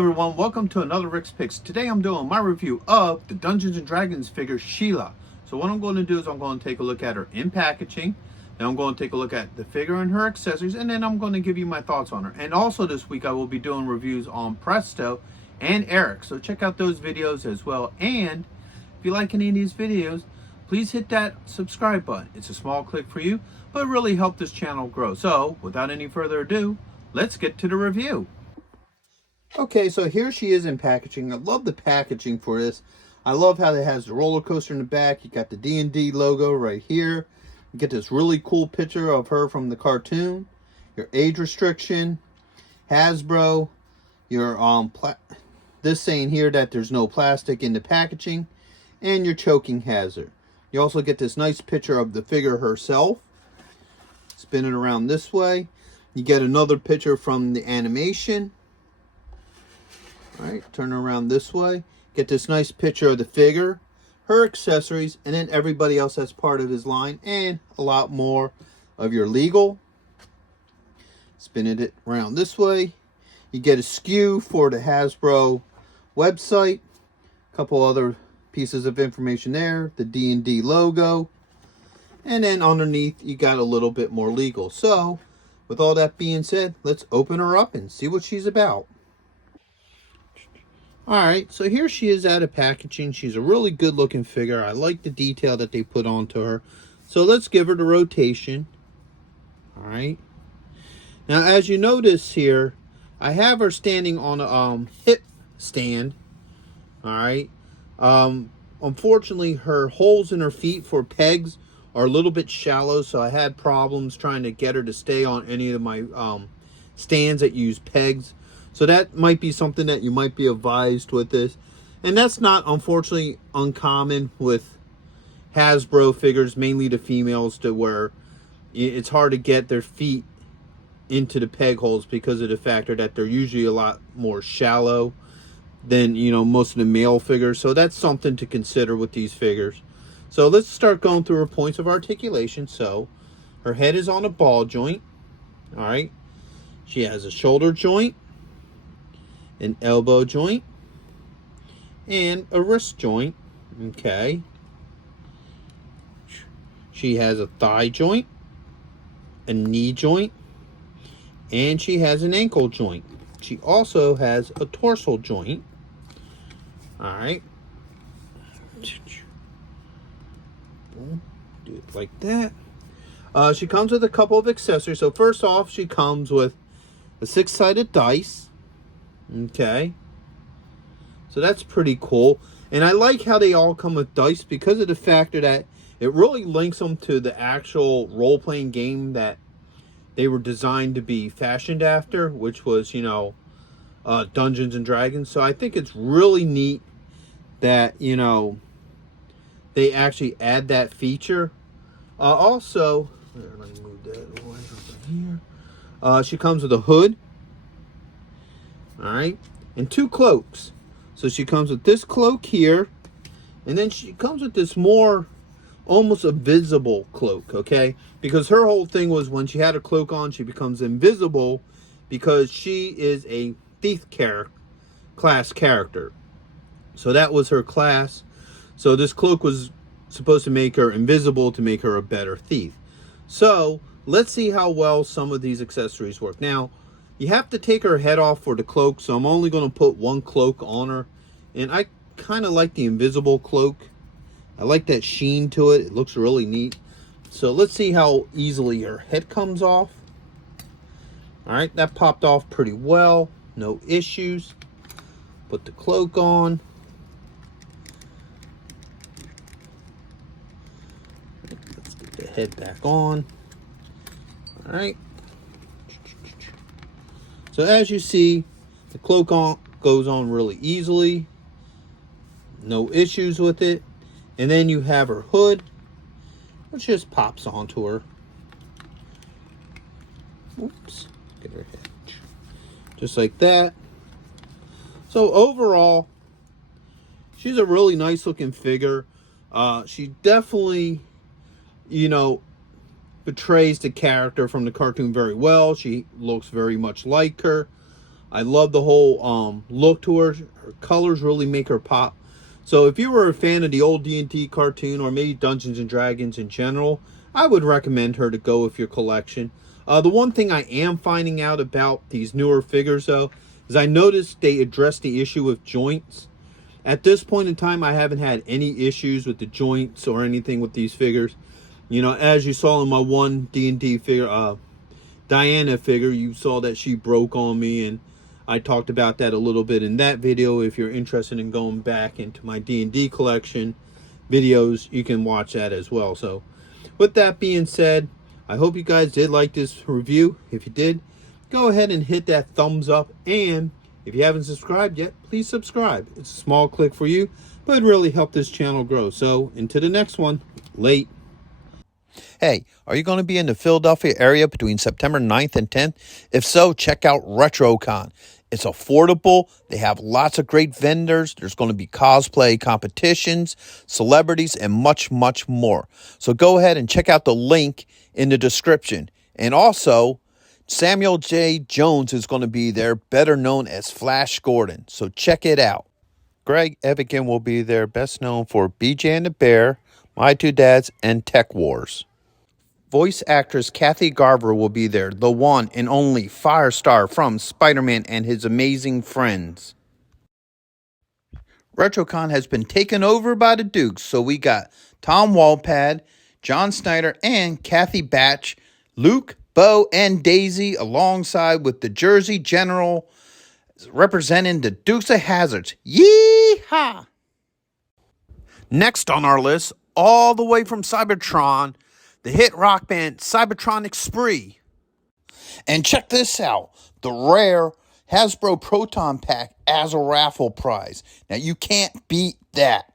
everyone, welcome to another Rick's Picks. Today I'm doing my review of the Dungeons & Dragons figure Sheila. So what I'm going to do is I'm going to take a look at her in packaging, then I'm going to take a look at the figure and her accessories, and then I'm going to give you my thoughts on her. And also this week I will be doing reviews on Presto and Eric, so check out those videos as well. And if you like any of these videos, please hit that subscribe button. It's a small click for you, but it really helps this channel grow. So without any further ado, let's get to the review. Okay, so here she is in packaging. I love the packaging for this. I love how it has the roller coaster in the back. You got the D&D logo right here. You get this really cool picture of her from the cartoon. Your age restriction, Hasbro. Your this saying here that there's no plastic in the packaging, and your choking hazard. You also get this nice picture of the figure herself. Spin it around this way. You get another picture from the animation. Alright, turn around this way. Get this nice picture of the figure, her accessories, and then everybody else that's part of his line, and a lot more of your legal. Spinning it around this way. You get a SKU for the Hasbro website. A couple other pieces of information there. The D&D logo. And then underneath, you got a little bit more legal. So, with all that being said, let's open her up and see what she's about. Alright, so here she is out of packaging. She's a really good looking figure. I like the detail that they put onto her. So let's give her the rotation. Alright. Now as you notice here, I have her standing on a hip stand. Alright. Unfortunately, her holes in her feet for pegs are a little bit shallow. So I had problems trying to get her to stay on any of my stands that use pegs. So that might be something that you might be advised with this. And that's not, unfortunately, uncommon with Hasbro figures, mainly the females, to where it's hard to get their feet into the peg holes because of the factor that they're usually a lot more shallow than, you know, most of the male figures. So that's something to consider with these figures. So let's start going through her points of articulation. So her head is on a ball joint. All right. She has a shoulder joint, an elbow joint, and a wrist joint. Okay. She has a thigh joint, a knee joint, and she has an ankle joint. She also has a torso joint. Alright. Do it like that. She comes with a couple of accessories. So first off, she comes with a 6-sided dice. Okay, so that's pretty cool. And I like how they all come with dice because of the factor that it really links them to the actual role-playing game that they were designed to be fashioned after, which was, you know, Dungeons and Dragons. So I think it's really neat that, you know, they actually add that feature. Also, let me move that away from here. She comes with a hood. Alright, and 2 cloaks. So she comes with this cloak here, and then she comes with this more almost invisible cloak, okay? Because her whole thing was when she had a cloak on, she becomes invisible because she is a thief class character. So that was her class. So this cloak was supposed to make her invisible to make her a better thief. So let's see how well some of these accessories work. Now, you have to take her head off for the cloak, so I'm only going to put 1 cloak on her. And I kind of like the invisible cloak. I like that sheen to it. It looks really neat. So let's see how easily her head comes off. Alright, that popped off pretty well. No issues. Put the cloak on. Let's get the head back on. Alright. So as you see, the cloak goes on really easily. No issues with it. And then you have her hood, which just pops onto her. Oops. Get her head. Just like that. So overall, she's a really nice looking figure. She definitely, you know, portrays the character from the cartoon very well. She looks very much like her. I love the whole look to her. Her colors really make her pop. So if you were a fan of the old D&D cartoon or maybe Dungeons and Dragons in general, I would recommend her to go with your collection. The one thing I am finding out about these newer figures, though, is I noticed they addressed the issue with joints. At this point in time, I haven't had any issues with the joints or anything with these figures. You know, as you saw in my one D&D figure, Diana figure, you saw that she broke on me, and I talked about that a little bit in that video. If you're interested in going back into my D&D collection videos, you can watch that as well. So with that being said, I hope you guys did like this review. If you did, go ahead and hit that thumbs up, and if you haven't subscribed yet, please subscribe. It's a small click for you, but it really helped this channel grow. So into the next one. Late. Hey, are you going to be in the Philadelphia area between September 9th and 10th? If so, check out RetroCon. It's affordable. They have lots of great vendors. There's going to be cosplay competitions, celebrities, and much, much more. So go ahead and check out the link in the description. And also, Samuel J. Jones is going to be there, better known as Flash Gordon. So check it out. Greg Evigan will be there, best known for BJ and the Bear, My Two Dads, and Tech Wars. Voice actress Kathy Garver will be there, the one and only Firestar from Spider-Man and His Amazing Friends. RetroCon has been taken over by the Dukes, so we got Tom Walpad, John Snyder, and Kathy Batch, Luke, Bo, and Daisy, alongside with the Jersey General representing the Dukes of Hazzard. Yee-haw! Next on our list, all the way from Cybertron, the hit rock band Cybertronic Spree. And check this out, the rare Hasbro Proton Pack as a raffle prize. Now you can't beat that.